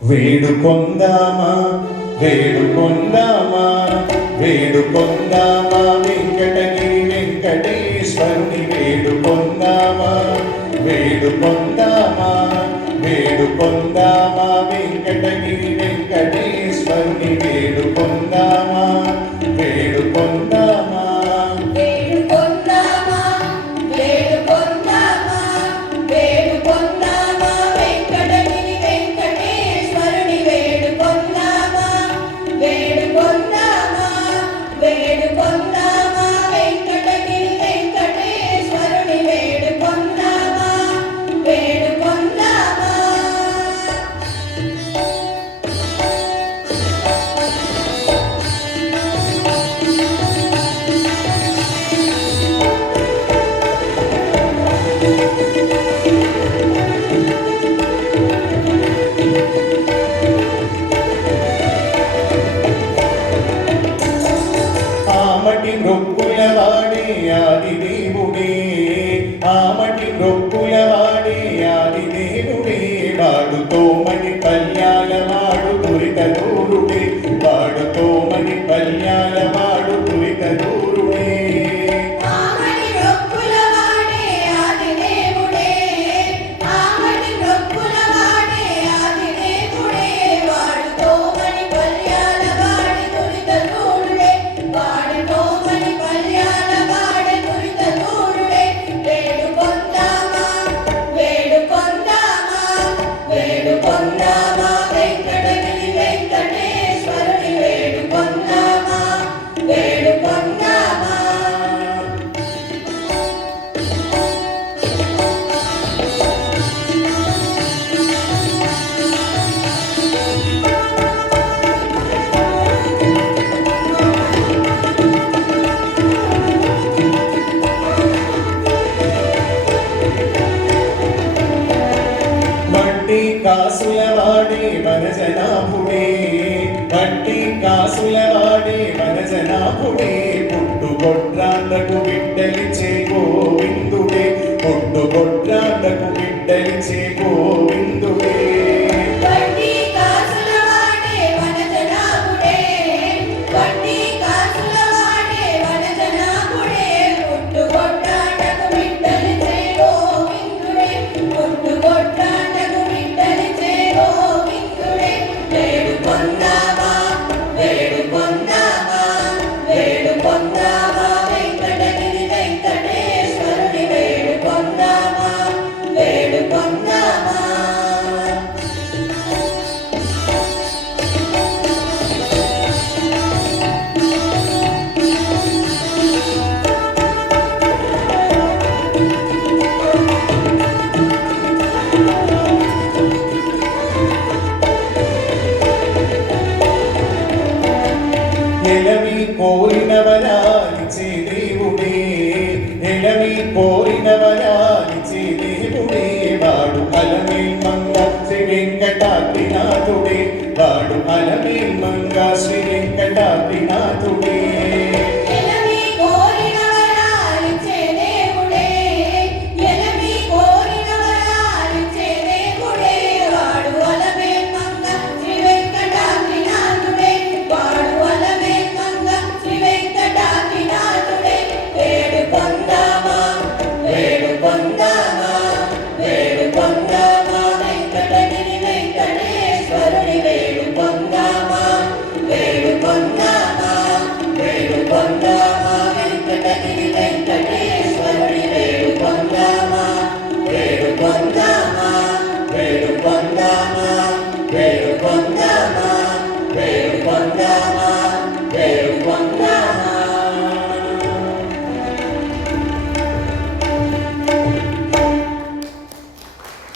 వేడుకొందామా వేడుకొందామా వేడుకొందామా వెంకటగిరి వెంకటేశ్వరుని వేడుకొందామా వేడుకొందామా వేడుకొందామా వెంకటగిరి వెంకటేశ్వరుని వేడుకొందామా వేడుకొందామా ఆమటి మృక్కులవాడే ఆది దేవుడే ఆమటి మృక్కులవాడే ఆది దేవుడే వాడుతో మణి పల్యాల వాడు దురిత దూరుడే వాడుతో మణి పల్యాల వాడు దురిత దూరుడే కాసులవాడే వనజనాభుడే వట్టి కాసులవాడే వనజనాభుడే పుట్టుగొడ్రాళ్ళకు బిడ్డలిచే గోవిందుడే పుట్టుగొడ్రాళ్ళకు బిడ్డలిచే గోవిందుడే ఎలవి కోరిన వరాలిచే దేవుడే ఎలవి కోరిన వరాలిచే దేవుడే వాడు అలమే మంగ శ్రీ వెంకటాద్రినాథుడే